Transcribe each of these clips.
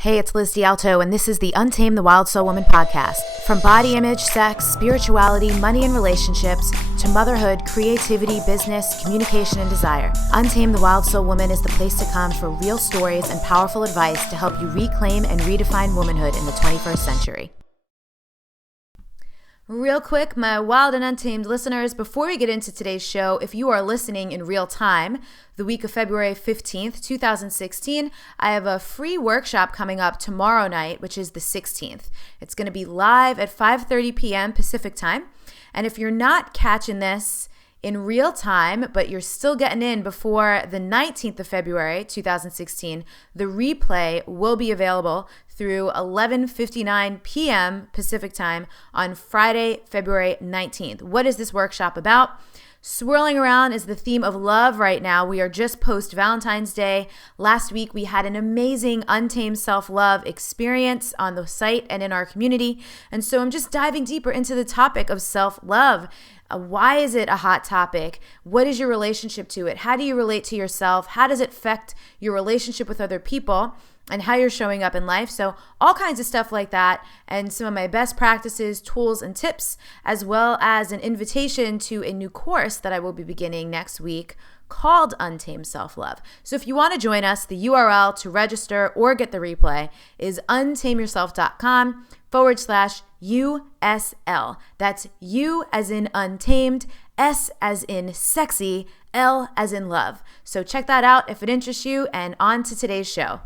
Hey, it's Liz D'Alto, and this is the Untamed the Wild Soul Woman podcast. From body image, sex, spirituality, money and relationships, to motherhood, creativity, business, communication, and desire, Untamed the Wild Soul Woman is the place to come for real stories and powerful advice to help you reclaim and redefine womanhood in the 21st century. Real quick, my wild and untamed listeners, before we get into today's show, if you are listening in real time, the week of February 15th, 2016, I have a free workshop coming up tomorrow night, which is the 16th. It's going to be live at 5:30 p.m. Pacific time. And if you're not catching this in real time, but you're still getting in before the 19th of February, 2016, the replay will be available through 11:59 p.m. Pacific time on Friday, February 19th. What is this workshop about? Swirling around is the theme of love right now. We are just post Valentine's Day. Last week, we had an amazing Untamed Self-Love experience on the site and in our community. And so I'm just diving deeper into the topic of self-love. Why is it a hot topic? What is your relationship to it? How do you relate to yourself? How does it affect your relationship with other people and how you're showing up in life? So all kinds of stuff like that, and some of my best practices, tools, and tips, as well as an invitation to a new course that I will be beginning next week called Untamed Self-Love. So if you want to join us, the URL to register or get the replay is untameyourself.com/USL. That's U as in untamed, S as in sexy, L as in love. So check that out if it interests you, and on to today's show.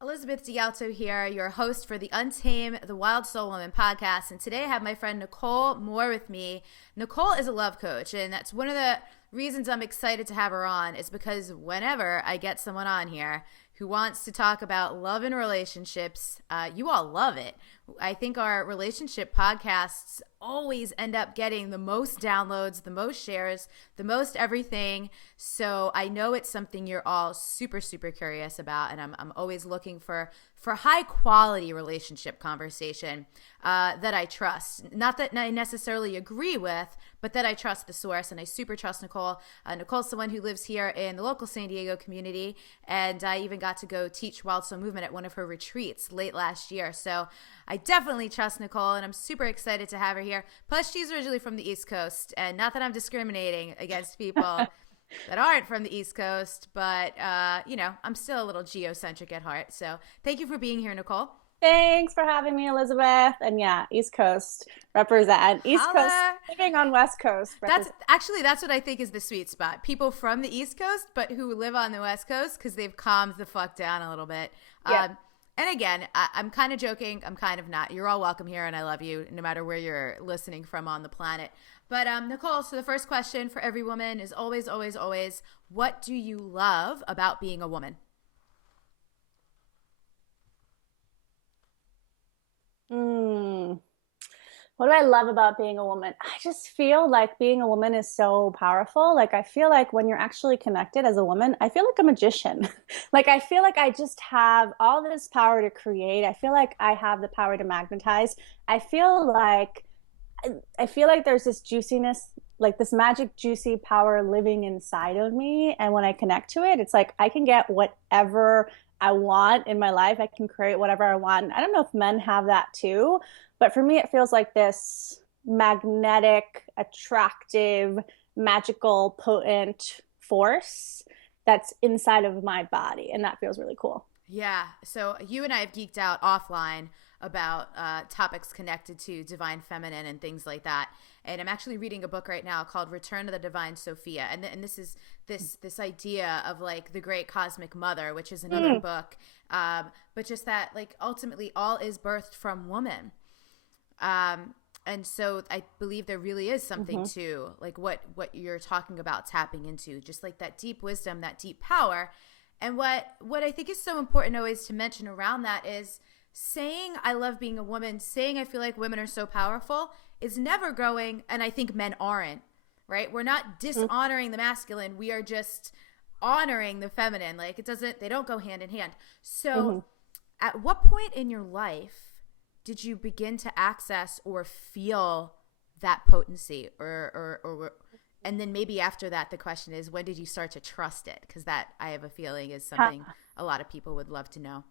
Elizabeth D'Alto here, your host for the Untamed the Wild Soul Woman podcast. And today I have my friend Nicole Moore with me. Nicole is a love coach, and that's one of the reasons I'm excited to have her on, is because whenever I get someone on here who wants to talk about love and relationships, you all love it. I think our relationship podcasts always end up getting the most downloads, the most shares, the most everything. So I know it's something you're all super, super curious about. And I'm always looking for high quality relationship conversation that I trust. Not that I necessarily agree with, but that I trust the source. And I super trust Nicole. Nicole's someone who lives here in the local San Diego community. And I even got to go teach Wild Soul Movement at one of her retreats late last year. So I definitely trust Nicole, and I'm super excited to have her here. Plus, she's originally from the East Coast, and not that I'm discriminating against people that aren't from the East Coast, but, I'm still a little geocentric at heart. So thank you for being here, Nicole. Thanks for having me, Elizabeth. And yeah, East Coast represent. East Coast living on West Coast. That's what I think is the sweet spot. People from the East Coast, but who live on the West Coast because they've calmed the fuck down a little bit. Yeah. And again, I'm kind of joking. I'm kind of not. You're all welcome here, and I love you no matter where you're listening from on the planet. But Nicole, so the first question for every woman is always, always, always, what do you love about being a woman? What do I love about being a woman? I just feel like being a woman is so powerful. Like, I feel like when you're actually connected as a woman, I feel like a magician. Like, I feel like I just have all this power to create. I feel like I have the power to magnetize. I feel like there's this juiciness, like this magic, juicy power living inside of me. And when I connect to it, it's like I can get whatever I want in my life. I can create whatever I want. And I don't know if men have that too, but for me, it feels like this magnetic, attractive, magical, potent force that's inside of my body. And that feels really cool. Yeah. So you and I have geeked out offline about topics connected to divine feminine and things like that. And I'm actually reading a book right now called Return of the Divine Sophia. And this is this idea of like the great cosmic mother, which is another book. But just that like ultimately all is birthed from woman. And so I believe there really is something to like what you're talking about tapping into, just like that deep wisdom, that deep power. And what I think is so important always to mention around that is saying I love being a woman, saying I feel like women are so powerful is never going, and I think men aren't, right? We're not dishonoring the masculine. We are just honoring the feminine. Like they don't go hand in hand. So at what point in your life did you begin to access or feel that potency or and then maybe after that, the question is, when did you start to trust it? Because that, I have a feeling, is something a lot of people would love to know.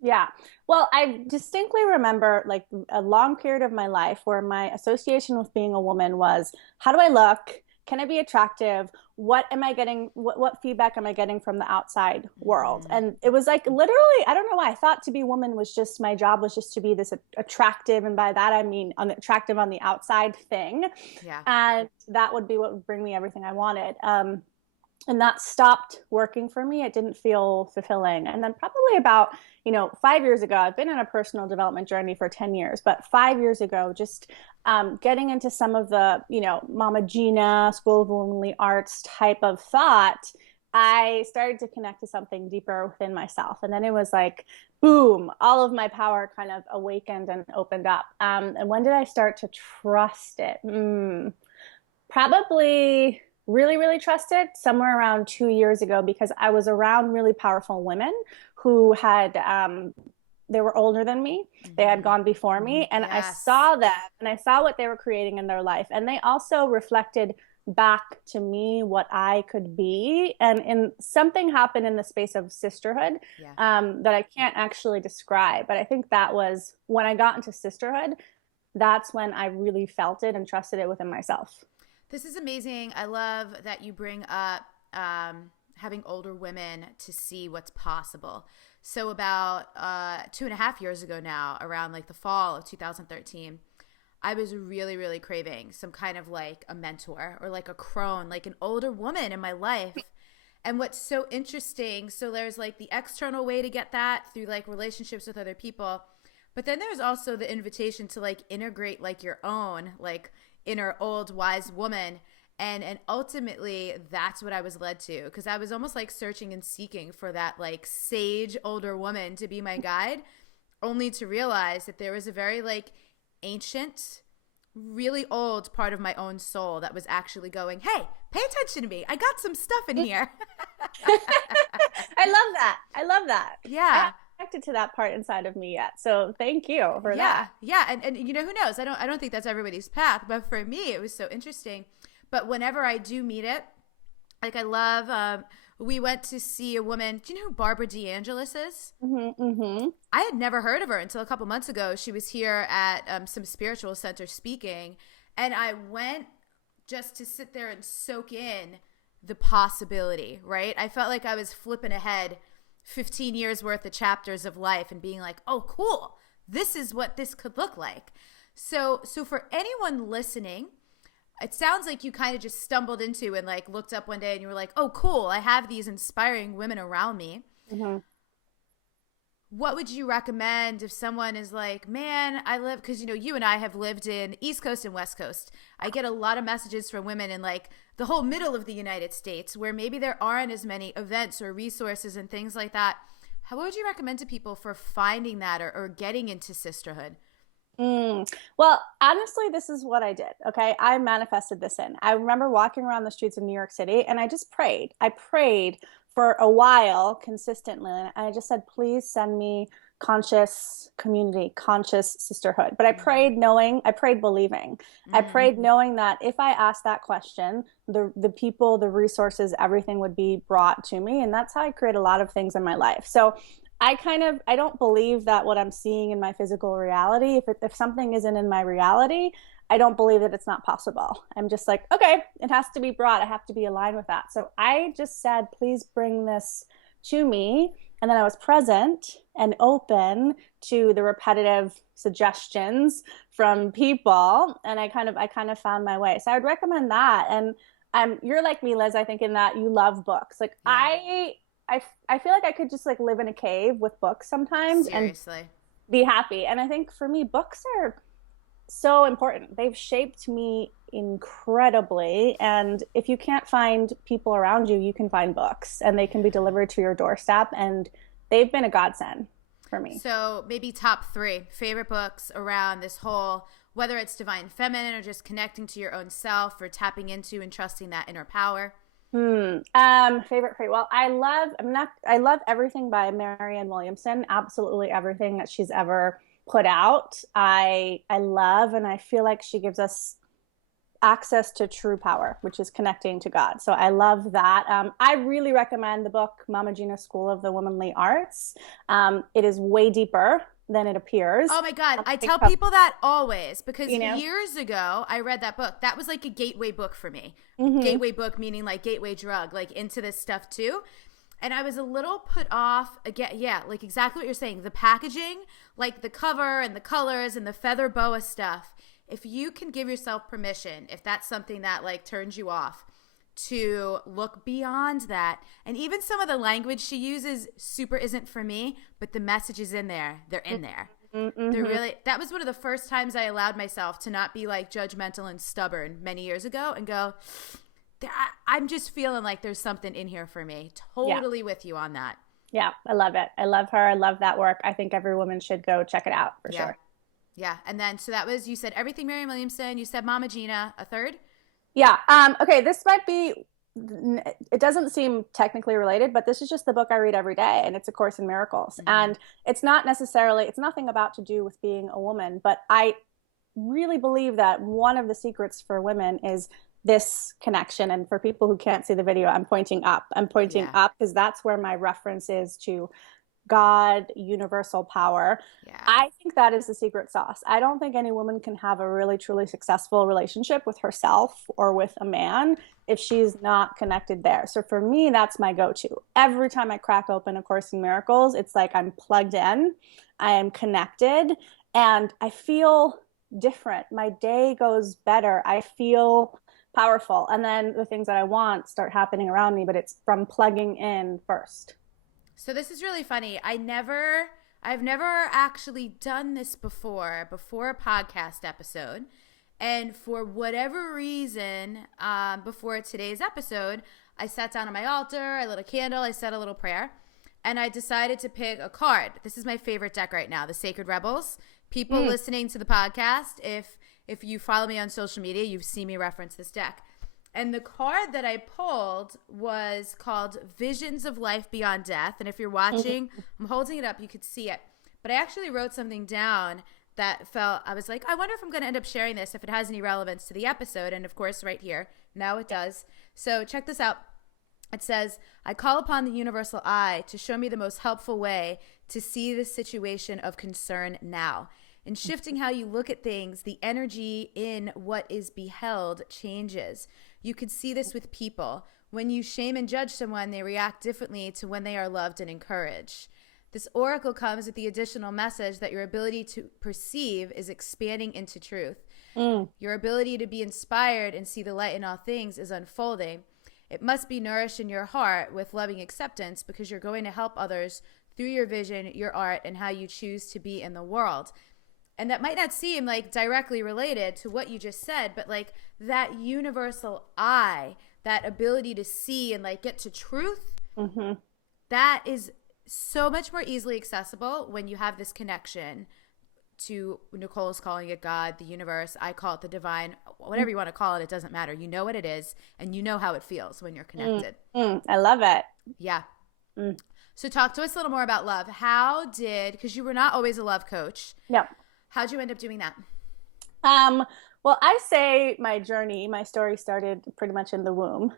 Yeah. Well, I distinctly remember like a long period of my life where my association with being a woman was, how do I look? Can I be attractive? What am I getting? What feedback am I getting from the outside world? Mm, And it was like literally, I don't know why I thought to be a woman was just my job was just to be this attractive. And by that, I mean attractive on the outside thing. yeah. And that would be what would bring me everything I wanted. And that stopped working for me. It didn't feel fulfilling. And then probably about, 5 years ago, I've been on a personal development journey for 10 years, but 5 years ago, just getting into some of the, Mama Gina, School of Womanly Arts type of thought, I started to connect to something deeper within myself. And then it was like, boom, all of my power kind of awakened and opened up. And when did I start to trust it? Probably really, really trusted somewhere around 2 years ago because I was around really powerful women who had, they were older than me. They had gone before me. And I Yes. saw them and I saw what they were creating in their life. And they also reflected back to me what I could be. And in something happened in the space of sisterhood Yeah. that I can't actually describe. But I think that was when I got into sisterhood, that's when I really felt it and trusted it within myself. This is amazing. I love that you bring up having older women to see what's possible. So about 2.5 years ago now, around like the fall of 2013, I was really, really craving some kind of like a mentor or like a crone, like an older woman in my life. And what's so interesting, so there's like the external way to get that through like relationships with other people. But then there's also the invitation to like integrate like your own like inner old wise woman. And ultimately that's what I was led to, because I was almost like searching and seeking for that like sage older woman to be my guide, only to realize that there was a very like ancient, really old part of my own soul that was actually going, hey, pay attention to me. I got some stuff in here. I love that. I love that. I Yeah. haven't connected to that part inside of me yet. So thank you for Yeah. that. Yeah. And who knows? I don't think that's everybody's path, but for me, it was so interesting. But whenever I do meet it, like I love, we went to see a woman. Do you know who Barbara DeAngelis is? Mm-hmm, mm-hmm. I had never heard of her until a couple months ago. She was here at some spiritual center speaking, and I went just to sit there and soak in the possibility, right? I felt like I was flipping ahead 15 years worth of chapters of life and being like, oh, cool. This is what this could look like. So for anyone listening, it sounds like you kind of just stumbled into and like looked up one day and you were like, oh, cool. I have these inspiring women around me. Mm-hmm. What would you recommend if someone is like, man, I live, because you and I have lived in East Coast and West Coast. I get a lot of messages from women in like the whole middle of the United States where maybe there aren't as many events or resources and things like that. What would you recommend to people for finding that or getting into sisterhood? Well, honestly, this is what I did. Okay. I manifested this in. I remember walking around the streets of New York City and I just prayed. I prayed for a while consistently. And I just said, please send me conscious community, conscious sisterhood. But I prayed I prayed believing. I Mm, prayed knowing that if I asked that question, the people, the resources, everything would be brought to me. And that's how I create a lot of things in my life. So I don't believe that what I'm seeing in my physical reality, if something isn't in my reality, I don't believe that it's not possible. I'm just like, okay, it has to be brought. I have to be aligned with that. So I just said, please bring this to me. And then I was present and open to the repetitive suggestions from people. And I kind of found my way. So I would recommend that. And you're like me, Liz, I think in that you love books. Like yeah. I feel like I could just like live in a cave with books sometimes and Seriously. be happy. And I think for me, books are so important. They've shaped me incredibly. And if you can't find people around you, you can find books and they can be delivered to your doorstep. And they've been a godsend for me. So maybe top 3 favorite books around this whole, whether it's divine feminine or just connecting to your own self or tapping into and trusting that inner power. Favorite free. Well, I love everything by Marianne Williamson. Absolutely everything that she's ever put out. I love, and I feel like she gives us access to true power, which is connecting to God. So I love that. I really recommend the book Mama Gina's School of the Womanly Arts. It is way deeper than it appears. Oh my God. I tell people that always, because You know? years ago I read that book. That was like a gateway book for me. Mm-hmm. Gateway book meaning like gateway drug, like into this stuff too. And I was a little put off again. Yeah, like exactly what you're saying. The packaging, like the cover and the colors and the feather boa stuff. If you can give yourself permission, if that's something that like turns you off, to look beyond that. And even some of the language she uses super isn't for me, but the message is in there. They're in there. Mm-hmm. They're really, that was one of the first times I allowed myself to not be like judgmental and stubborn many years ago and go, I'm just feeling like there's something in here for me. Totally with you on that. Yeah, I love it. I love her. I love that work. I think every woman should go check it out for sure. Yeah. And then, so that was, you said Everything Marianne Williamson, you said Mama Gina, a third? Yeah. Okay. This might be, it doesn't seem technically related, but this is just the book I read every day, and it's A Course in Miracles. Mm-hmm. And it's not necessarily, it's nothing about to do with being a woman, but I really believe that one of the secrets for women is this connection. And for people who can't see the video, I'm pointing up. I'm pointing up because that's where my reference is to God, universal power. Yeah. I think that is the secret sauce. I don't think any woman can have a really, truly successful relationship with herself or with a man if she's not connected there. So for me, that's my go-to. Every time I crack open A Course in Miracles, it's like I'm plugged in, I am connected, and I feel different. My day goes better. I feel powerful. And then the things that I want start happening around me, but it's from plugging in first. So this is really funny. I've never actually done this before a podcast episode. And for whatever reason, before today's episode, I sat down on my altar, I lit a candle, I said a little prayer, and I decided to pick a card. This is my favorite deck right now, the Sacred Rebels. People listening to the podcast, if you follow me on social media, you've seen me reference this deck. And the card that I pulled was called Visions of Life Beyond Death. And if you're watching, I'm holding it up, you could see it. But I actually wrote something down that I was like, I wonder if I'm going to end up sharing this, if it has any relevance to the episode. And of course, right here, now it does. So check this out. It says, I call upon the universal eye to show me the most helpful way to see the situation of concern now. In shifting how you look at things, the energy in what is beheld changes. You could see this with people. When you shame and judge someone, they react differently to when they are loved and encouraged. This oracle comes with the additional message that your ability to perceive is expanding into truth. Your ability to be inspired and see the light in all things is unfolding. It must be nourished in your heart with loving acceptance because you're going to help others through your vision, your art, and how you choose to be in the world. And that might not seem like directly related to what you just said, but like that universal eye, that ability to see and like get to truth, that is so much more easily accessible when you have this connection to, Nicole's calling it God, the universe. I call it the divine, whatever you want to call it. It doesn't matter. You know what it is, and you know how it feels when you're connected. I love it. Yeah. So talk to us a little more about love. Because you were not always a love coach. Yeah. How'd you end up doing that? Well, I say my story started pretty much in the womb.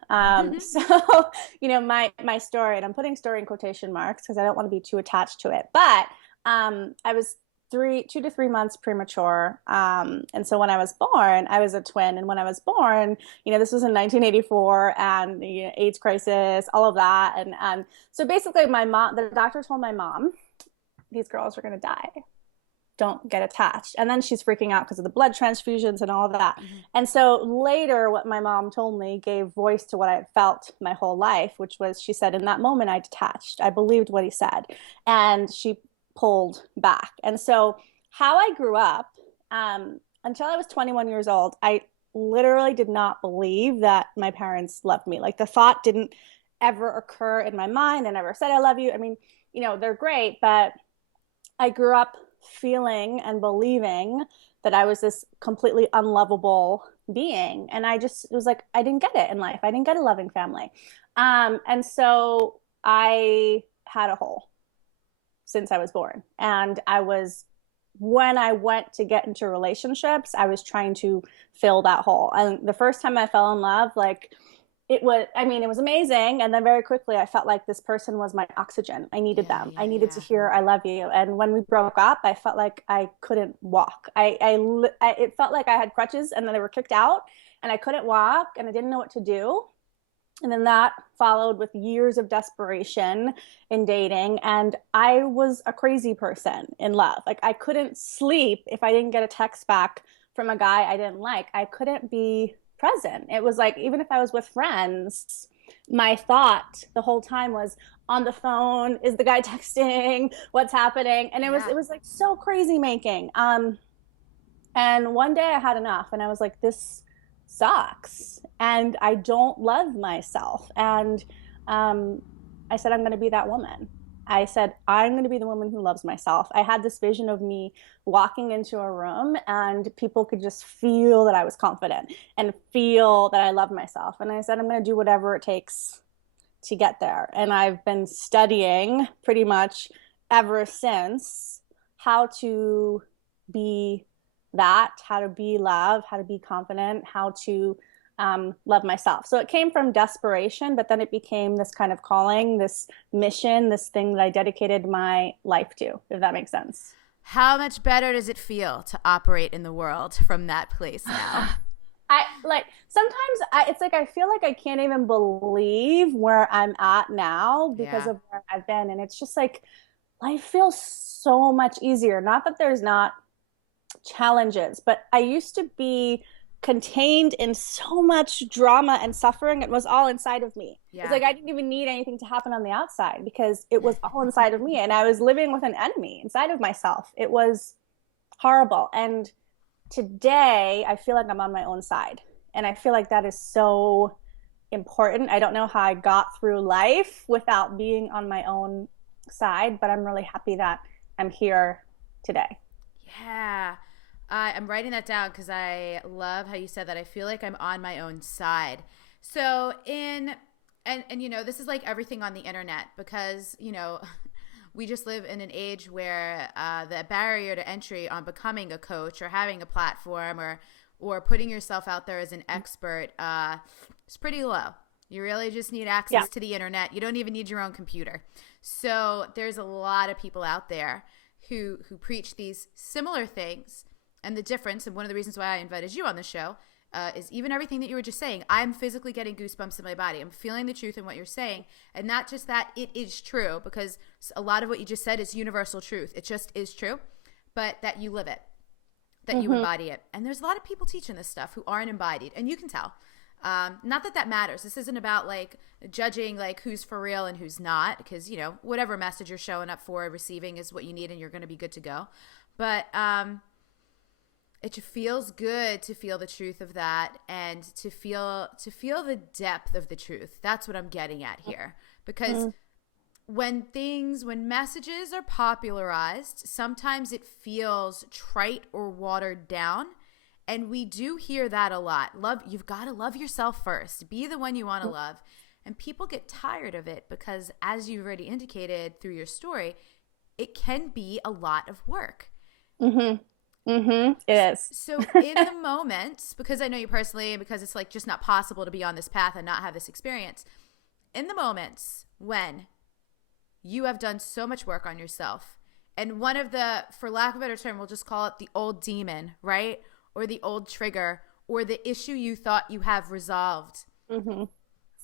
So, my story, and I'm putting story in quotation marks because I don't want to be too attached to it, but I was 2 to 3 months premature. And so when I was born, I was a twin. And when I was born, this was in 1984 and the AIDS crisis, all of that. And so basically the doctor told my mom, these girls are going to die. Don't get attached. And then she's freaking out because of the blood transfusions and all of that. And so later, what my mom told me gave voice to what I had felt my whole life, which was, she said, in that moment, I detached. I believed what he said. And she pulled back. And so how I grew up, until I was 21 years old, I literally did not believe that my parents loved me. Like the thought didn't ever occur in my mind. They never said, I love you. I mean, they're great, but I grew up feeling and believing that I was this completely unlovable being. And it was like, I didn't get it in life. I didn't get a loving family. And so I had a hole since I was born, and I was when I went to get into relationships, I was trying to fill that hole. And the first time I fell in love, like it was amazing. And then very quickly, I felt like this person was my oxygen. I needed Yeah, them. I yeah, needed to yeah. hear, I love you. And when we broke up, I felt like I couldn't walk. It felt like I had crutches and then they were kicked out and I couldn't walk and I didn't know what to do. And then that followed with years of desperation in dating. And I was a crazy person in love. Like I couldn't sleep if I didn't get a text back from a guy I didn't like. I couldn't be present. It was like, even if I was with friends, my thought the whole time was on the phone. Is the guy texting? What's happening? And Yeah. it was like so crazy making. And one day I had enough and I was like, this sucks. And I don't love myself. And I said, I'm going to be that woman. I said, I'm going to be the woman who loves myself. I had this vision of me walking into a room and people could just feel that I was confident and feel that I love myself. And I said, I'm going to do whatever it takes to get there. And I've been studying pretty much ever since how to be that, how to be love, how to be confident, how to love myself. So it came from desperation, but then it became this kind of calling, this mission, this thing that I dedicated my life to, if that makes sense. How much better does it feel to operate in the world from that place now? I like sometimes it's like I feel like I can't even believe where I'm at now because Yeah. of where I've been. And it's just like life feels so much easier. Not that there's not challenges, but I used to be contained in so much drama and suffering. It was all inside of me. It's Yeah. like I didn't even need anything to happen on the outside because it was all inside of me. And I was living with an enemy inside of myself. It was horrible. And today I feel like I'm on my own side. And I feel like that is so important. I don't know how I got through life without being on my own side, but I'm really happy that I'm here today. Yeah. I'm writing that down because I love how you said that. I feel like I'm on my own side. So and you know, this is like everything on the internet because, you know, we just live in an age where the barrier to entry on becoming a coach or having a platform or putting yourself out there as an expert is pretty low. You really just need access to the internet. You don't even need your own computer. So there's a lot of people out there who preach these similar things. And the difference, and one of the reasons why I invited you on the show, is even everything that you were just saying. I'm physically getting goosebumps in my body. I'm feeling the truth in what you're saying. And not just that, it is true, because a lot of what you just said is universal truth. It just is true, but that you live it, that you embody it. And there's a lot of people teaching this stuff who aren't embodied, and you can tell. Not that that matters. This isn't about like judging like who's for real and who's not, because, you know, whatever message you're showing up for receiving is what you need and you're going to be good to go. But it feels good to feel the truth of that and to feel the depth of the truth. That's what I'm getting at here. Because when messages are popularized, sometimes it feels trite or watered down. And we do hear that a lot. You've got to love yourself first. Be the one you want to love. And people get tired of it because, as you've already indicated through your story, it can be a lot of work. It is. So in the moment, because I know you personally and because it's like just not possible to be on this path and not have this experience, in the moments when you have done so much work on yourself and one of the, for lack of a better term, we'll just call it the old demon, right? Or the old trigger or the issue you thought you have resolved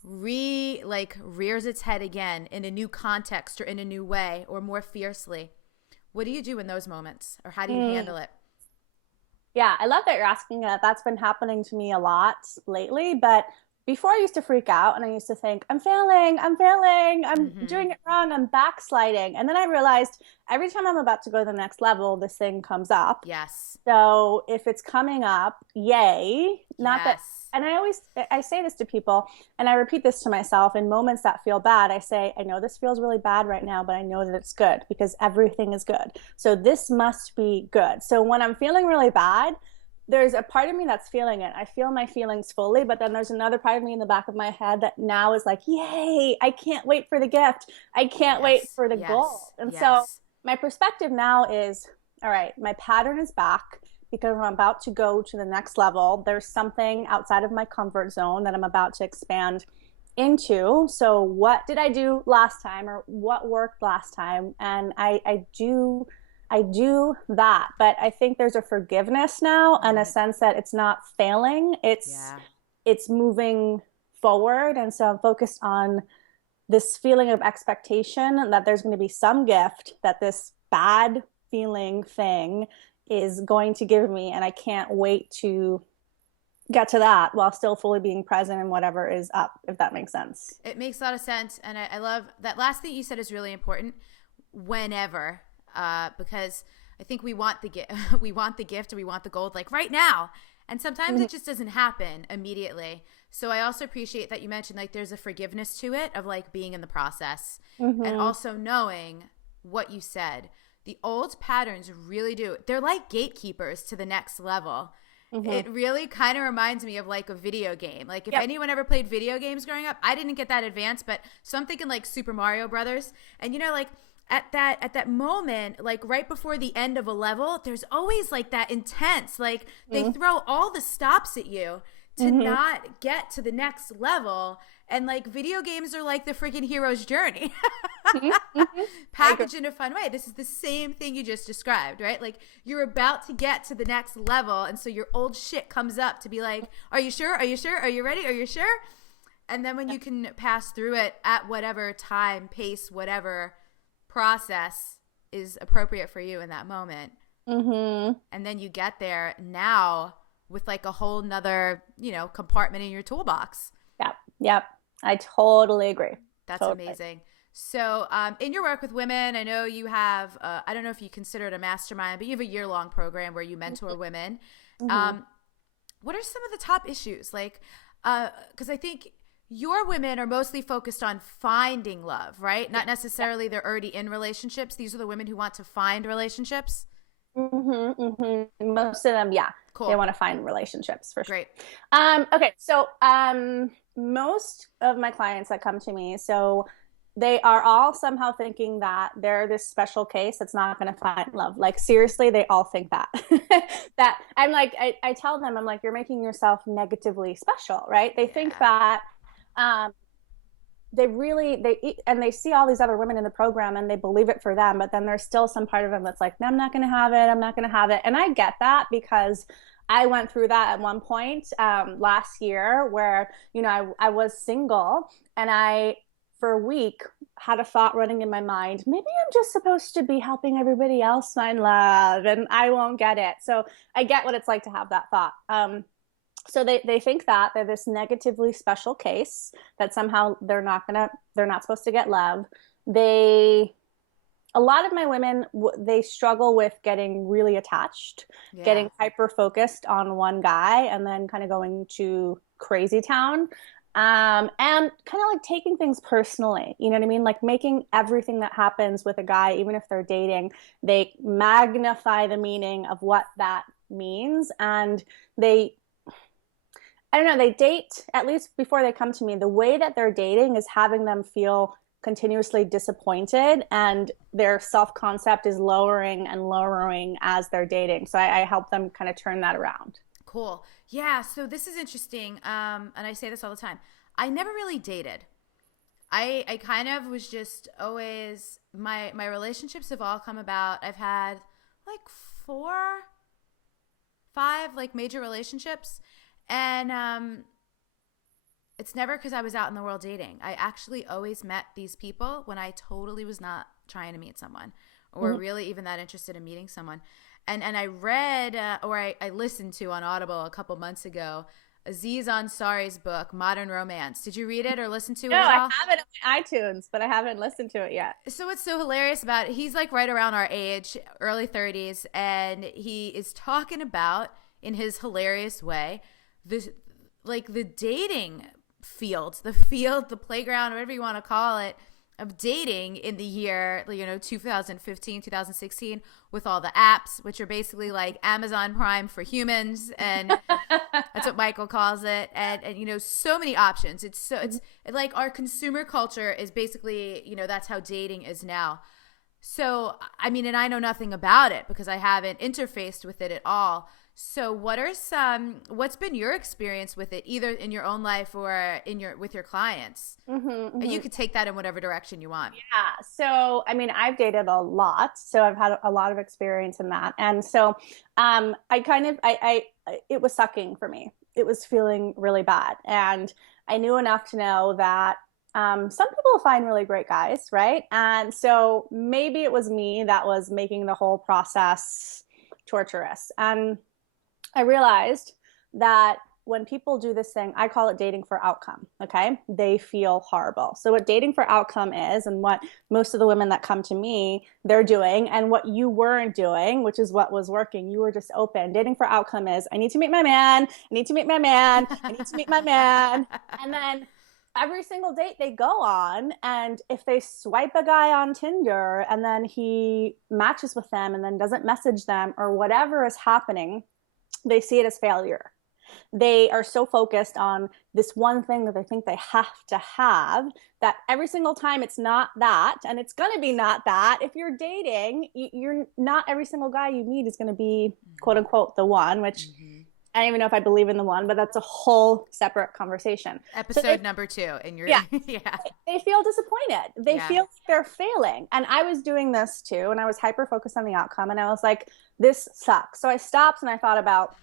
rears its head again in a new context or in a new way or more fiercely. What do you do in those moments, or how do you handle it? Yeah, I love that you're asking that. That's been happening to me a lot lately. But before I used to freak out and I used to think, I'm failing, I'm doing it wrong, I'm backsliding. And then I realized every time I'm about to go to the next level, this thing comes up. Yes. So if it's coming up, yay. Not that, and I say this to people and I repeat this to myself in moments that feel bad. I say, I know this feels really bad right now, but I know that it's good because everything is good. So this must be good. So when I'm feeling really bad, there's a part of me that's feeling it. I feel my feelings fully, but then there's another part of me in the back of my head that now is like, yay, I can't wait for the gift. I can't wait for the goal. And so my perspective now is all right, my pattern is back because I'm about to go to the next level. There's something outside of my comfort zone that I'm about to expand into. So what did I do last time, or what worked last time? And I do that, but I think there's a forgiveness now and a sense that it's not failing. Yeah. It's moving forward. And so I'm focused on this feeling of expectation that there's going to be some gift that this bad feeling thing is going to give me. And I can't wait to get to that while still fully being present in whatever is up, if that makes sense. It makes a lot of sense. And I love that last thing you said is really important. Whenever, because I think we want the gift, we want the gift, or we want the gold like right now. And sometimes it just doesn't happen immediately. So I also appreciate that you mentioned like there's a forgiveness to it of like being in the process, and also knowing what you said. The old patterns really do. They're like gatekeepers to the next level. It really kind of reminds me of like a video game. Like if anyone ever played video games growing up, I didn't get that advanced, but so I'm thinking like Super Mario Brothers. And you know, like at that moment, like right before the end of a level, there's always like that intense, like they throw all the stops at you to not get to the next level. And like video games are like the freaking hero's journey. Packaged in a fun way. This is the same thing you just described, right? Like you're about to get to the next level, and so your old shit comes up to be like, are you sure? Are you sure? Are you ready? Are you sure? And then when you can pass through it at whatever time, pace, whatever process is appropriate for you in that moment, and then you get there now with like a whole nother, compartment in your toolbox. Yep. I totally agree. That's amazing. So in your work with women, I know you have, I don't know if you consider it a mastermind, but you have a year-long program where you mentor women. What are some of the top issues? Like, because I think your women are mostly focused on finding love, right? Not necessarily they're already in relationships. These are the women who want to find relationships. Most of them, yeah. Cool. They want to find relationships for sure. Great. Okay. So most of my clients that come to me, so they are all somehow thinking that they're this special case that's not going to find love. Like seriously, they all think that. That I'm like, I tell them, I'm like, you're making yourself negatively special, right? They think that they see all these other women in the program and they believe it for them, but then there's still some part of them that's like, I'm not going to have it. I'm not going to have it. And I get that because I went through that at one point last year where, I was single and I, for a week, had a thought running in my mind, maybe I'm just supposed to be helping everybody else find love and I won't get it. So I get what it's like to have that thought. So they think that they're this negatively special case, that somehow they're not supposed to get love. A lot of my women, they struggle with getting really attached, getting hyper focused on one guy and then kind of going to crazy town. And kind of like taking things personally, you know what I mean? Like making everything that happens with a guy, even if they're dating, they magnify the meaning of what that means. And they date, at least before they come to me, the way that they're dating is having them feel continuously disappointed, and their self-concept is lowering and lowering as they're dating. So I help them kind of turn that around. Cool. Yeah. So this is interesting. And I say this all the time. I never really dated. I kind of was just always, my relationships have all come about. I've had like 4, 5 like major relationships. And it's never because I was out in the world dating. I actually always met these people when I totally was not trying to meet someone or really even that interested in meeting someone. And I read I listened to on Audible a couple months ago Aziz Ansari's book, Modern Romance. Did you read it or listen to it at all? No, I have it on iTunes, but I haven't listened to it yet. So what's so hilarious about it, he's like right around our age, early 30s, and he is talking about, in his hilarious way, the dating field, the playground, whatever you want to call it, of dating in the year, 2015, 2016, with all the apps, which are basically like Amazon Prime for humans, and that's what Michael calls it, and so many options. It's like our consumer culture is basically, that's how dating is now. So, I mean, and I know nothing about it because I haven't interfaced with it at all. So what's been your experience with it, either in your own life or with your clients? And you could take that in whatever direction you want. Yeah. So, I mean, I've dated a lot, so I've had a lot of experience in that. And so, it was sucking for me. It was feeling really bad. And I knew enough to know that some people find really great guys, right? And so maybe it was me that was making the whole process torturous. And I realized that when people do this thing, I call it dating for outcome. Okay. They feel horrible. So, what dating for outcome is, and what most of the women that come to me, they're doing, and what you weren't doing, which is what was working, you were just open. Dating for outcome is, I need to meet my man. I need to meet my man. I need to meet my man. And then every single date they go on, and if they swipe a guy on Tinder and then he matches with them and then doesn't message them or whatever is happening, they see it as failure. They are so focused on this one thing that they think they have to have, that every single time it's not that, and it's going to be not that. If you're dating, you're not every single guy you meet is going to be quote unquote the one, which I don't even know if I believe in the one, but that's a whole separate conversation. Episode number 2 in your yeah. They feel disappointed. They feel like they're failing. And I was doing this too, and I was hyper focused on the outcome, and I was like, this sucks. So I stopped and I thought about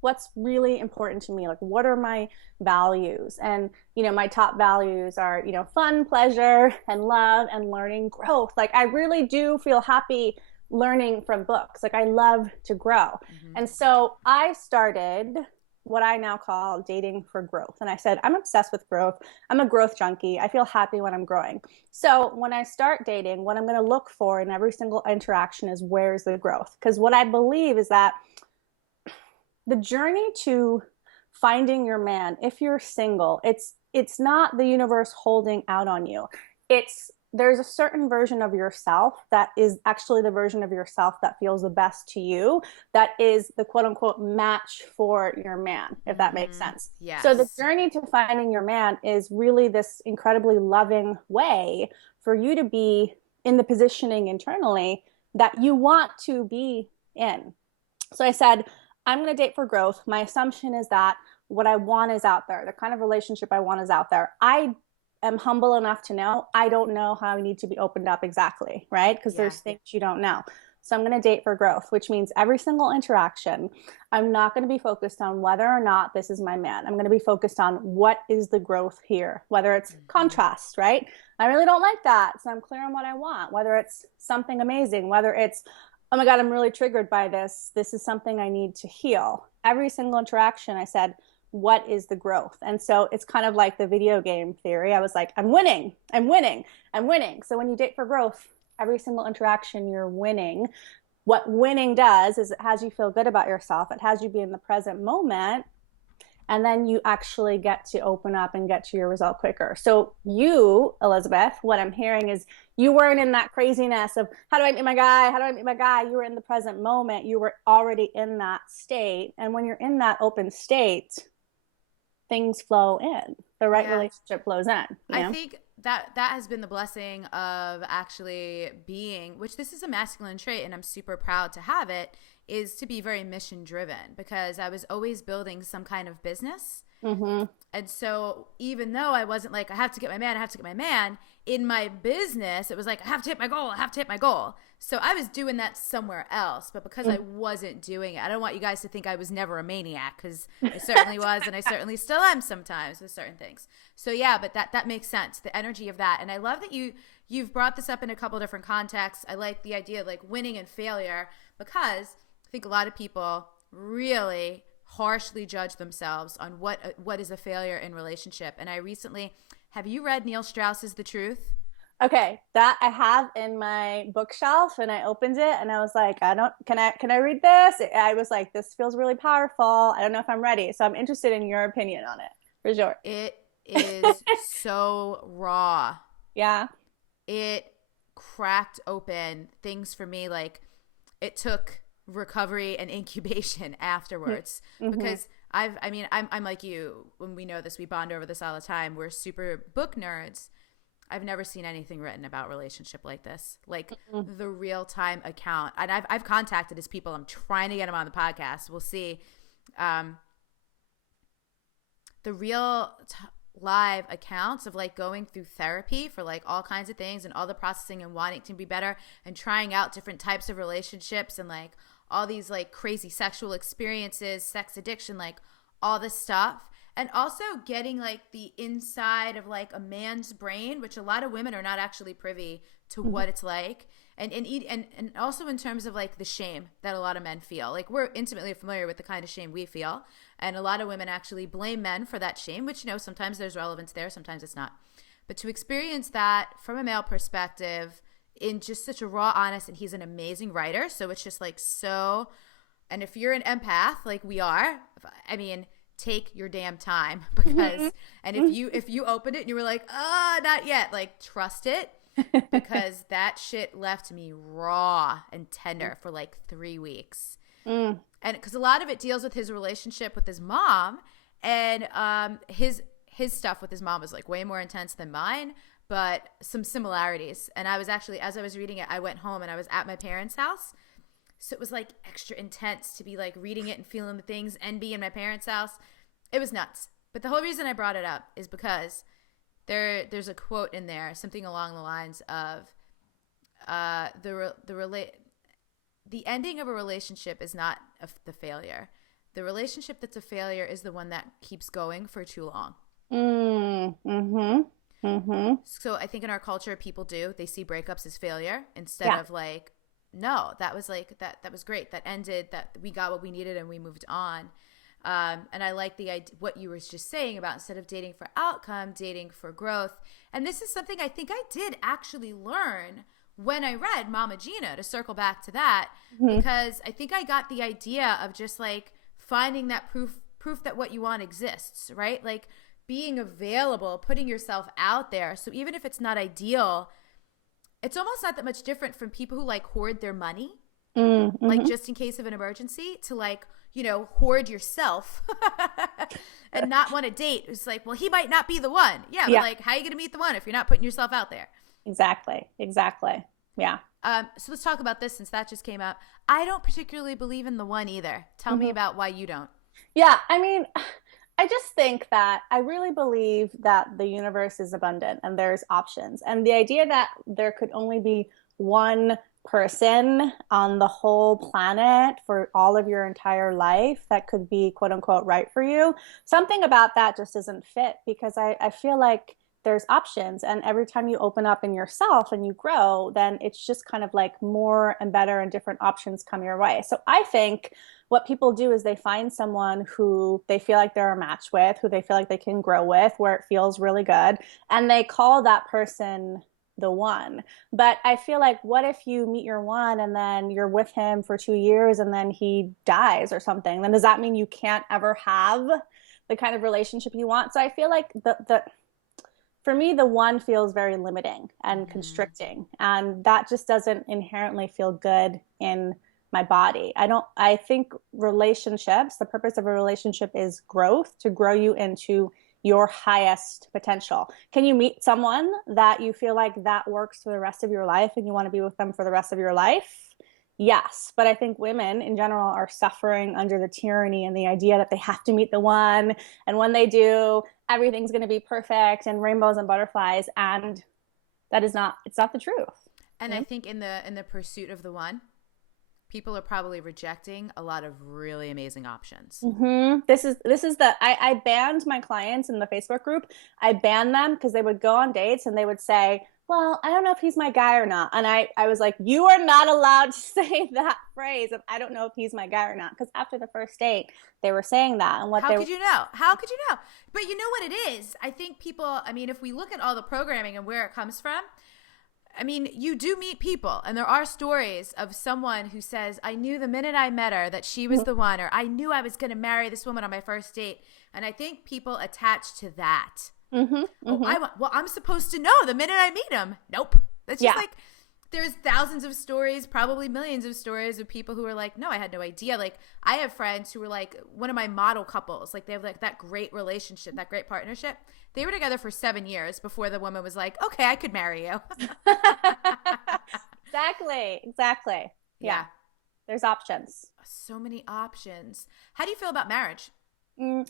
what's really important to me. Like, what are my values? And, my top values are, fun, pleasure, and love, and learning, growth. Like, I really do feel happy learning from books. Like, I love to grow. And so I started what I now call dating for growth. And I said, I'm obsessed with growth. I'm a growth junkie. I feel happy when I'm growing. So when I start dating, what I'm going to look for in every single interaction is, where's the growth? Because what I believe is that the journey to finding your man, if you're single, it's not the universe holding out on you. There's a certain version of yourself that is actually the version of yourself that feels the best to you, that is the quote unquote match for your man, if that makes sense. Yes. So the journey to finding your man is really this incredibly loving way for you to be in the positioning internally that you want to be in. So I said, I'm going to date for growth. My assumption is that what I want is out there. The kind of relationship I want is out there. I am humble enough to know I don't know how I need to be opened up exactly, right? Because there's things you don't know. So I'm going to date for growth, which means every single interaction, I'm not going to be focused on whether or not this is my man. I'm going to be focused on what is the growth here, whether it's contrast, right? I really don't like that. So I'm clear on what I want, whether it's something amazing, whether it's, oh my God, I'm really triggered by this. This is something I need to heal. Every single interaction, I said, what is the growth? And so it's kind of like the video game theory. I was like, I'm winning. So when you date for growth, every single interaction you're winning. What winning does is it has you feel good about yourself. It has you be in the present moment. And then you actually get to open up and get to your result quicker. So you, Elizabeth, what I'm hearing is you weren't in that craziness of, how do I meet my guy? How do I meet my guy? You were in the present moment. You were already in that state. And when you're in that open state, things flow in. The right relationship flows in. I think that has been the blessing of actually being, which this is a masculine trait and I'm super proud to have it, is to be very mission driven, because I was always building some kind of business. And so even though I wasn't like, I have to get my man, in my business, it was like, I have to hit my goal. So I was doing that somewhere else, but because I wasn't doing it, I don't want you guys to think I was never a maniac, because I certainly was, and I certainly still am sometimes with certain things. So yeah, but that makes sense, the energy of that. And I love that you've brought this up in a couple different contexts. I like the idea of like winning and failure, because I think a lot of people really harshly judge themselves on what is a failure in relationship. And have you read Neil Strauss's The Truth? Okay, that I have in my bookshelf, and I opened it and I was like, can I read this? I was like, this feels really powerful. I don't know if I'm ready. So I'm interested in your opinion on it, for sure. It is so raw. Yeah. It cracked open things for me. Like, it took recovery and incubation afterwards, because I'm like you. When we know this, we bond over this all the time. We're super book nerds. I've never seen anything written about relationship like this, like the real time account. And I've contacted his people. I'm trying to get him on the podcast. We'll see. The real live accounts of like going through therapy for like all kinds of things and all the processing and wanting to be better and trying out different types of relationships and like all these like crazy sexual experiences, sex addiction, like all this stuff. And also getting like the inside of like a man's brain, which a lot of women are not actually privy to what it's like. And also in terms of like the shame that a lot of men feel. Like we're intimately familiar with the kind of shame we feel. And a lot of women actually blame men for that shame, which, you know, sometimes there's relevance there, sometimes it's not. But to experience that from a male perspective in just such a raw, honest, and he's an amazing writer. So it's just like so, and if you're an empath like we are, I mean, take your damn time because, and if you opened it and you were like, not yet, like trust it because that shit left me raw and tender for like 3 weeks. And because a lot of it deals with his relationship with his mom and his stuff with his mom was like way more intense than mine, but some similarities. And I was actually, as I was reading it, I went home and I was at my parents' house. So it was like extra intense to be like reading it and feeling the things and be in my parents' house. It was nuts. But the whole reason I brought it up is because there's a quote in there, something along the lines of the ending of a relationship is not the failure. The relationship that's a failure is the one that keeps going for too long. So I think in our culture, people they see breakups as failure instead of like, no, that was like that was great. That ended, that we got what we needed and we moved on. And I like the idea, what you were just saying about instead of dating for outcome, dating for growth. And this is something I think I did actually learn when I read Mama Gina, to circle back to that, because I think I got the idea of just like finding that proof that what you want exists, right? Like being available, putting yourself out there. So even if it's not ideal, it's almost not that much different from people who like hoard their money, like just in case of an emergency, to like, you know, hoard yourself and not want to date. It's like, well, he might not be the one. Yeah, but like, how are you going to meet the one if you're not putting yourself out there? Exactly. Yeah. So let's talk about this since that just came out. I don't particularly believe in the one either. Tell me about why you don't. Yeah, I mean, I just think that I really believe that the universe is abundant and there's options. And the idea that there could only be one person on the whole planet for all of your entire life that could be quote unquote right for you, something about that just doesn't fit, because I feel like there's options, and every time you open up in yourself and you grow, then it's just kind of like more and better and different options come your way. So I think what people do is they find someone who they feel like they're a match with, who they feel like they can grow with, where it feels really good, and they call that person the one. But I feel like, what if you meet your one and then you're with him for 2 years and then he dies or something? Then does that mean you can't ever have the kind of relationship you want? So I feel like for me, the one feels very limiting and constricting, and that just doesn't inherently feel good in my body. I think relationships, the purpose of a relationship is growth, to grow you into your highest potential. Can you meet someone that you feel like that works for the rest of your life and you want to be with them for the rest of your life? Yes. But I think women in general are suffering under the tyranny and the idea that they have to meet the one. And when they do, everything's going to be perfect and rainbows and butterflies. And that is it's not the truth. And I think in the pursuit of the one, people are probably rejecting a lot of really amazing options. This is I banned my clients in the Facebook group. I banned them because they would go on dates and they would say, well, I don't know if he's my guy or not. And I was like, you are not allowed to say that phrase of I don't know if he's my guy or not. Because after the first date, they were saying that. And how could you know? How could you know? But you know what it is? I think people, I mean, if we look at all the programming and where it comes from, I mean, you do meet people, and there are stories of someone who says, I knew the minute I met her that she was the one, or I knew I was going to marry this woman on my first date. And I think people attach to that. I'm supposed to know the minute I meet him. Nope. That's just like, there's thousands of stories, probably millions of stories of people who are like, no, I had no idea. Like, I have friends who were like one of my model couples. Like, they have like that great relationship, that great partnership. They were together for 7 years before the woman was like, okay, I could marry you. Exactly. Yeah. There's options. So many options. How do you feel about marriage? I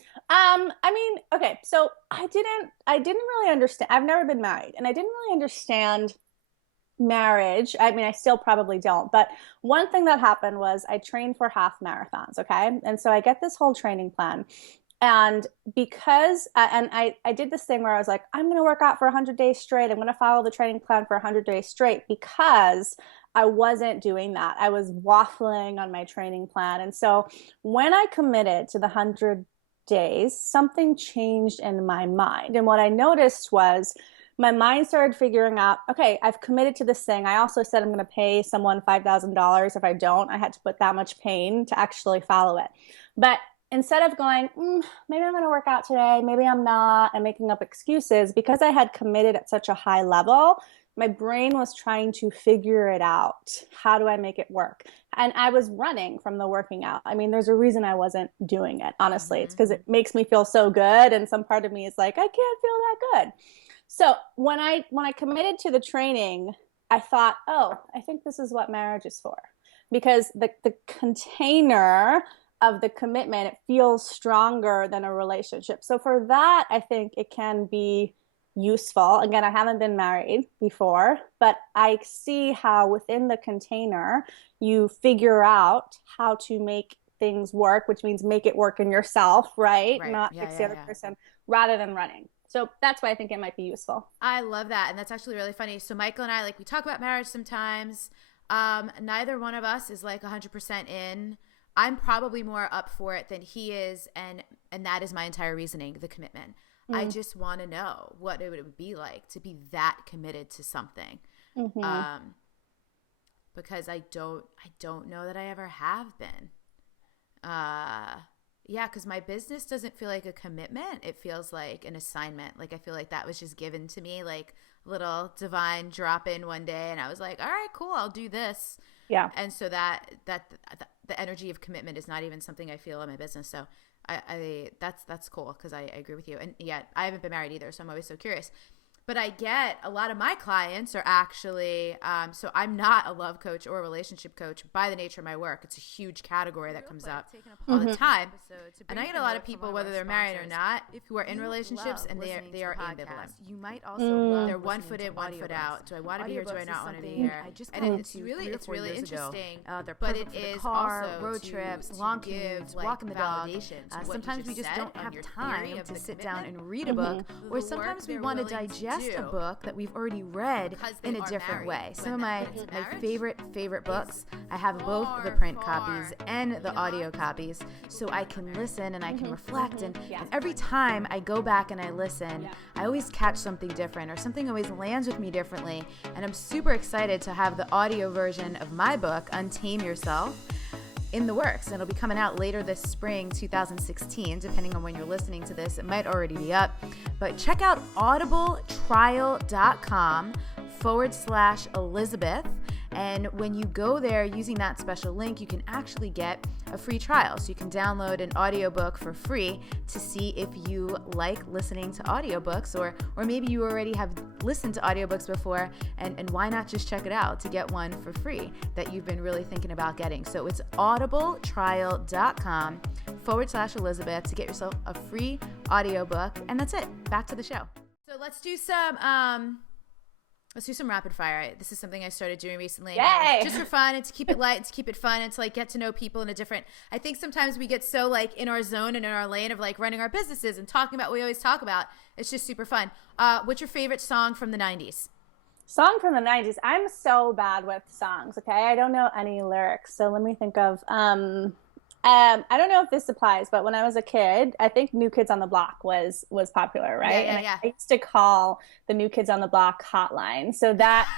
mean, okay, so I didn't really understand. I've never been married, and I didn't really understand marriage. I mean, I still probably don't, but one thing that happened was I trained for half marathons, okay? And so I get this whole training plan. And because, and I did this thing where I was like, I'm going to work out for 100 days straight. I'm going to follow the training plan for 100 days straight, because I wasn't doing that. I was waffling on my training plan. And so when I committed to the 100 days, something changed in my mind. And what I noticed was my mind started figuring out, okay, I've committed to this thing. I also said I'm going to pay someone $5,000 if I don't. I had to put that much pain to actually follow it. But instead of going, maybe I'm going to work out today, maybe I'm not, and making up excuses, because I had committed at such a high level, my brain was trying to figure it out. How do I make it work? And I was running from the working out. I mean, there's a reason I wasn't doing it, honestly. It's because it makes me feel so good. And some part of me is like, I can't feel that good. So when I committed to the training, I thought, oh, I think this is what marriage is for. Because the container of the commitment, it feels stronger than a relationship. So for that, I think it can be useful. Again, I haven't been married before, but I see how within the container, you figure out how to make things work, which means make it work in yourself, right? Not fix the other person, rather than running. So that's why I think it might be useful. I love that. And that's actually really funny. So Michael and I, like, we talk about marriage sometimes. Neither one of us is like 100% in. I'm probably more up for it than he is. And that is my entire reasoning, the commitment. I just want to know what it would be like to be that committed to something. Because I don't know that I ever have been. Yeah, because my business doesn't feel like a commitment. It feels like an assignment. Like, I feel like that was just given to me, like little divine drop in one day. And I was like, all right, cool, I'll do this. Yeah. And so that the energy of commitment is not even something I feel in my business. So I that's cool, because I agree with you. And yet I haven't been married either, so I'm always so curious. But I get a lot of my clients are actually, so I'm not a love coach or a relationship coach by the nature of my work. It's a huge category that comes up all the time. And I get a lot of people, whether they're married or not, who are in relationships and they are ambivalent. You might also they're 1 foot in, 1 foot out. Do I want to be here? Do I not want to be here? And it's really interesting. But it is also road trips, long commutes, walking the dog. Sometimes we just don't have time to sit down and read a book, or sometimes we want to digest a book that we've already read in a different way. Some of my favorite books, I have both the print copies and the audio copies, so I can listen and I can reflect. And every time I go back and I listen, I always catch something different, or something always lands with me differently. And I'm super excited to have the audio version of my book, Untame Yourself, in the works. And it'll be coming out later this spring, 2016, depending on when you're listening to this. It might already be up. But check out audibletrial.com/Elizabeth. And when you go there using that special link, you can actually get a free trial. So you can download an audiobook for free to see if you like listening to audiobooks, or maybe you already have listened to audiobooks before, and why not just check it out to get one for free that you've been really thinking about getting. So it's audibletrial.com/Elizabeth to get yourself a free audiobook. And that's it. Back to the show. So let's do some rapid fire. This is something I started doing recently. Yay! Just for fun, and to keep it light, and to keep it fun, and to like get to know people in a different. I think sometimes we get so like in our zone and in our lane of like running our businesses and talking about what we always talk about. It's just super fun. What's your favorite song from the 90s? Song from the 90s. I'm so bad with songs, okay? I don't know any lyrics. So let me think of I don't know if this applies, but when I was a kid, I think New Kids on the Block was popular, right? Yeah. I used to call the New Kids on the Block hotline. So that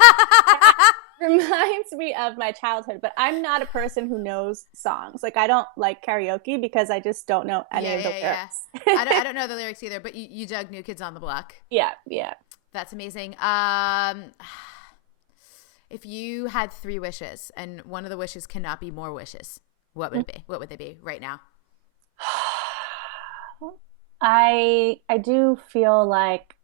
reminds me of my childhood. But I'm not a person who knows songs. Like, I don't like karaoke because I just don't know any of the lyrics. I don't know the lyrics either, but you dug New Kids on the Block. Yeah. That's amazing. If you had 3 wishes and one of the wishes cannot be more wishes, what would it be? What would they be right now? I do feel like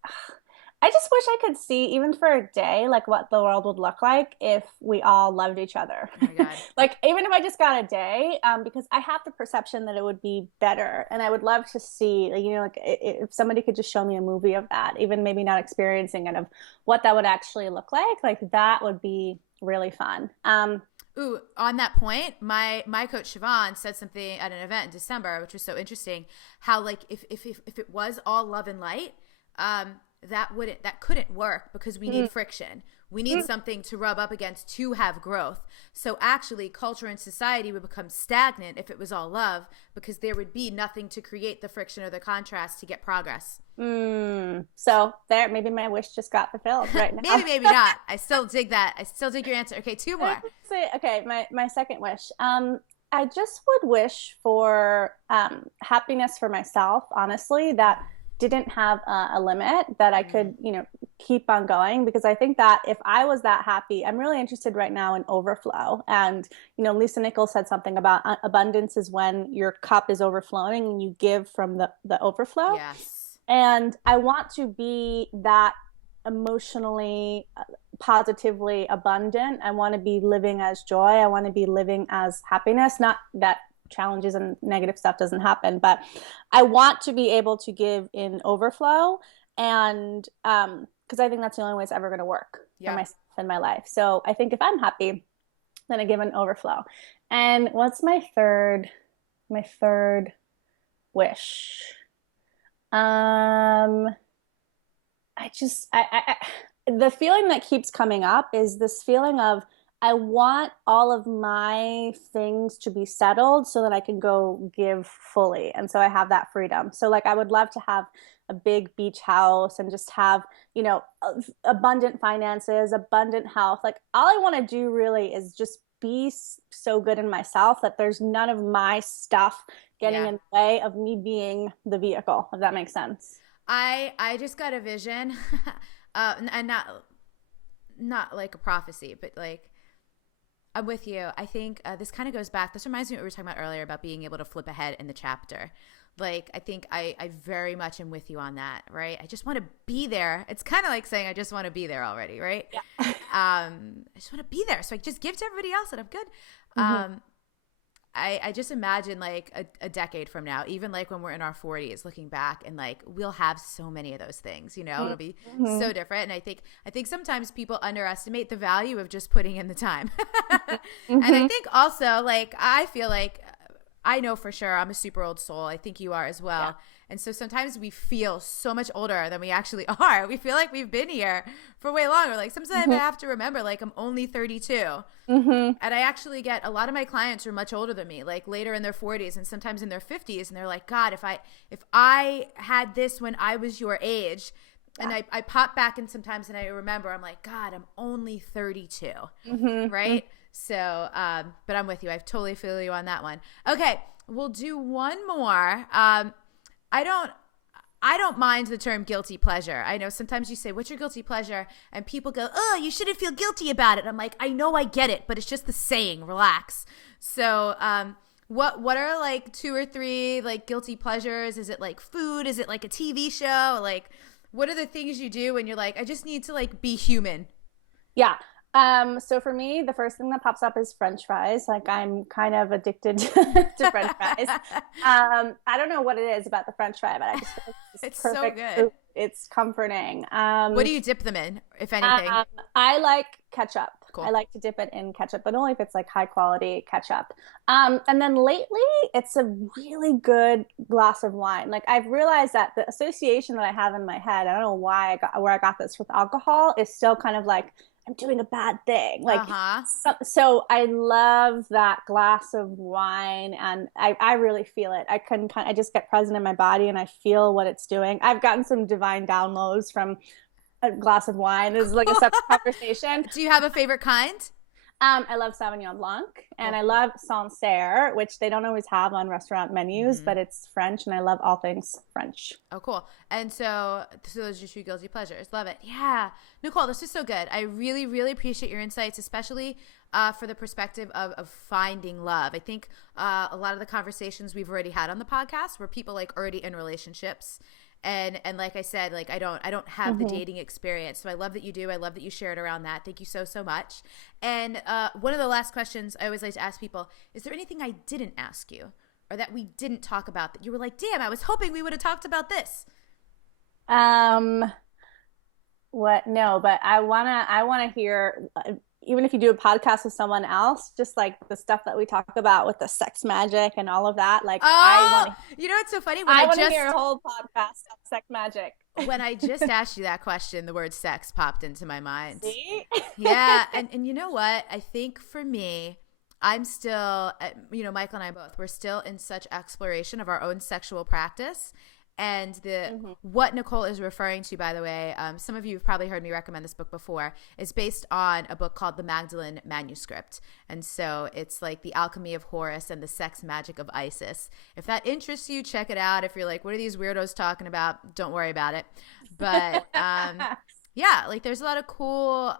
I just wish I could see, even for a day, like what the world would look like if we all loved each other. Oh my God. Like, even if I just got a day, because I have the perception that it would be better. And I would love to see, like, like if somebody could just show me a movie of that, even maybe not experiencing it, of what that would actually look like that would be really fun. Ooh, on that point, my coach Siobhan said something at an event in December, which was so interesting. How, like, if it was all love and light, that couldn't work, because we need friction. We need something to rub up against to have growth. So actually, culture and society would become stagnant if it was all love, because there would be nothing to create the friction or the contrast to get progress. So there, maybe my wish just got fulfilled right now. Maybe not. I still dig that. I still dig your answer. Okay, 2 more. Okay, my second wish. I just would wish for happiness for myself, honestly, that didn't have a limit, that I could, keep on going, because I think that if I was that happy, I'm really interested right now in overflow. And, Lisa Nichols said something about abundance is when your cup is overflowing and you give from the overflow. Yes. And I want to be that emotionally, positively abundant. I want to be living as joy. I want to be living as happiness. Not that challenges and negative stuff doesn't happen, but I want to be able to give in overflow, and because I think that's the only way it's ever going to work for myself in my life. So I think if I'm happy, then I give an overflow. And what's my third wish? I the feeling that keeps coming up is this feeling of, I want all of my things to be settled so that I can go give fully. And so I have that freedom. So, like, I would love to have a big beach house and just have, abundant finances, abundant health. Like, all I want to do really is just be so good in myself that there's none of my stuff getting in the way of me being the vehicle, if that makes sense. I just got a vision, and not like a prophecy, but like, I'm with you. I think this kind of goes back. This reminds me of what we were talking about earlier about being able to flip ahead in the chapter. Like, I think I very much am with you on that, right? I just want to be there. It's kind of like saying I just want to be there already, right? Yeah. I just want to be there, so I just give to everybody else and I'm good. I just imagine like a decade from now, even like when we're in our 40s, looking back, and like we'll have so many of those things, it'll be so different. And I think sometimes people underestimate the value of just putting in the time. And I think also, like, I feel like I know for sure I'm a super old soul. I think you are as well. Yeah. And so sometimes we feel so much older than we actually are. We feel like we've been here for way longer. Like, sometimes I have to remember, like, I'm only 32. And I actually get a lot of my clients are much older than me, like later in their 40s and sometimes in their 50s. And they're like, God, if I had this when I was your age. And I pop back in sometimes and I remember, I'm like, God, I'm only 32. Right? So, but I'm with you. I totally feel you on that one. Okay. We'll do one more. I don't mind the term guilty pleasure. I know sometimes you say, what's your guilty pleasure? And people go, oh, you shouldn't feel guilty about it. And I'm like, I know, I get it, but it's just the saying, relax. So, what are like 2 or 3 like guilty pleasures? Is it like food? Is it like a TV show? Like, what are the things you do when you're like, I just need to like be human? Yeah. So for me, the first thing that pops up is French fries. Like, I'm kind of addicted to French fries. I don't know what it is about the French fry, but I just feel like it's perfect. So good. Food. It's comforting. What do you dip them in, if anything? I like ketchup. Cool. I like to dip it in ketchup, but only if it's like high quality ketchup. And then lately, it's a really good glass of wine. Like, I've realized that the association that I have in my head, I don't know where I got this with alcohol, is still kind of like, I'm doing a bad thing. Like, so I love that glass of wine, and I really feel it. I just get present in my body and I feel what it's doing. I've gotten some divine downloads from a glass of wine. This is like a separate conversation. Do you have a favorite kind? I love Sauvignon Blanc, and I love Sancerre, which they don't always have on restaurant menus, but it's French, and I love all things French. Oh, cool. And so those are your 2 guilty pleasures. Love it. Yeah. Nicole, this is so good. I really, really appreciate your insights, especially for the perspective of finding love. I think a lot of the conversations we've already had on the podcast were people like already in relationships. And like I said, like I don't have the dating experience. So I love that you do. I love that you shared around that. Thank you so, so much. And one of the last questions I always like to ask people, is there anything I didn't ask you or that we didn't talk about that you were like, damn, I was hoping we would have talked about this? What? No, but I wanna hear, even if you do a podcast with someone else, just like the stuff that we talk about with the sex magic and all of that. Like, you know, it's so funny. I want to hear a whole podcast of sex magic. When I just asked you that question, the word sex popped into my mind. See? Yeah. And you know what? I think for me, I'm still, Michael and I both, we're still in such exploration of our own sexual practice. And what Nicole is referring to, by the way, some of you have probably heard me recommend this book before, is based on a book called The Magdalene Manuscript. And so it's like the alchemy of Horus and the sex magic of Isis. If that interests you, check it out. If you're like, what are these weirdos talking about? Don't worry about it. But yeah, like there's a lot of cool,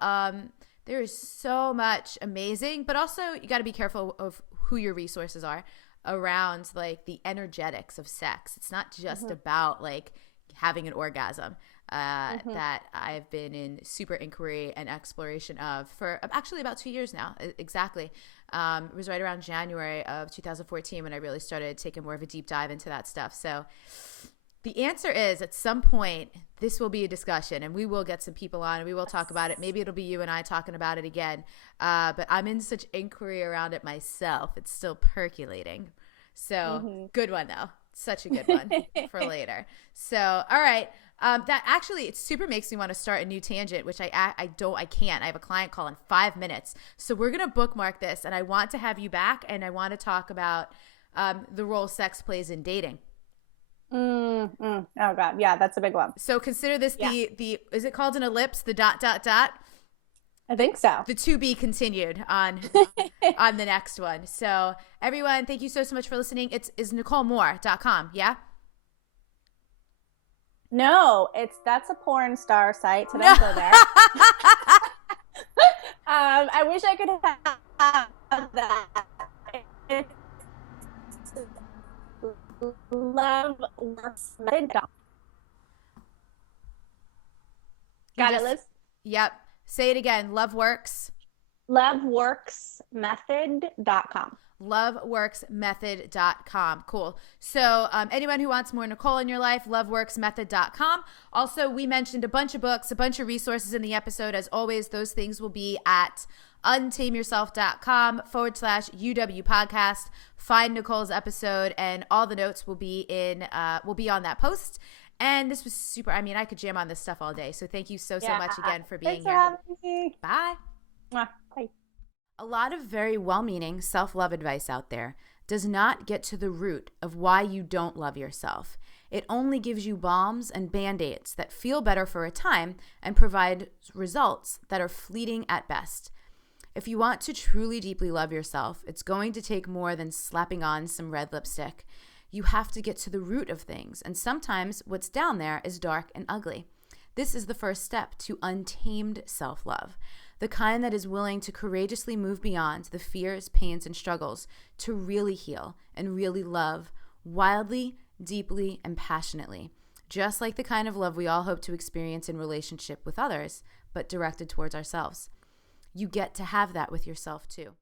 there is so much amazing, but also you got to be careful of who your resources are around like the energetics of sex. It's not just about like having an orgasm that I've been in super inquiry and exploration of for actually about 2 years now. Exactly. It was right around January of 2014 when I really started taking more of a deep dive into that stuff. So the answer is at some point this will be a discussion and we will get some people on and we will talk about it. Maybe it'll be you and I talking about it again. But I'm in such inquiry around it myself. It's still percolating. So good one though. Such a good one for later. So, all right. That actually, it super makes me want to start a new tangent, which I can't. I have a client call in 5 minutes. So we're going to bookmark this and I want to have you back and I want to talk about the role sex plays in dating. Oh God. Yeah, that's a big one. So consider this the is it called an ellipse? The ... I think so. The to be continued on on the next one. So everyone, thank you so much for listening. It's NicoleMoore.com. Yeah. No, that's a porn star site, so don't go there. I wish I could have that. Loveworksmethod.com. Got it, Liz? Yep. Say it again. Loveworks. Loveworksmethod.com. Loveworksmethod.com. Cool. So anyone who wants more Nicole in your life, loveworksmethod.com. Also, we mentioned a bunch of books, a bunch of resources in the episode. As always, those things will be at untameyourself.com/UW podcast. Find Nicole's episode and all the notes will be on that post. And this was super, I mean, I could jam on this stuff all day. So thank you so much again for being Thanks here. For having me. Bye. Bye. A lot of very well-meaning self-love advice out there does not get to the root of why you don't love yourself. It only gives you balms and band-aids that feel better for a time and provide results that are fleeting at best. If you want to truly deeply love yourself, it's going to take more than slapping on some red lipstick. You have to get to the root of things, and sometimes what's down there is dark and ugly. This is the first step to untamed self-love, the kind that is willing to courageously move beyond the fears, pains, and struggles to really heal and really love wildly, deeply, and passionately, just like the kind of love we all hope to experience in relationship with others, but directed towards ourselves. You get to have that with yourself too.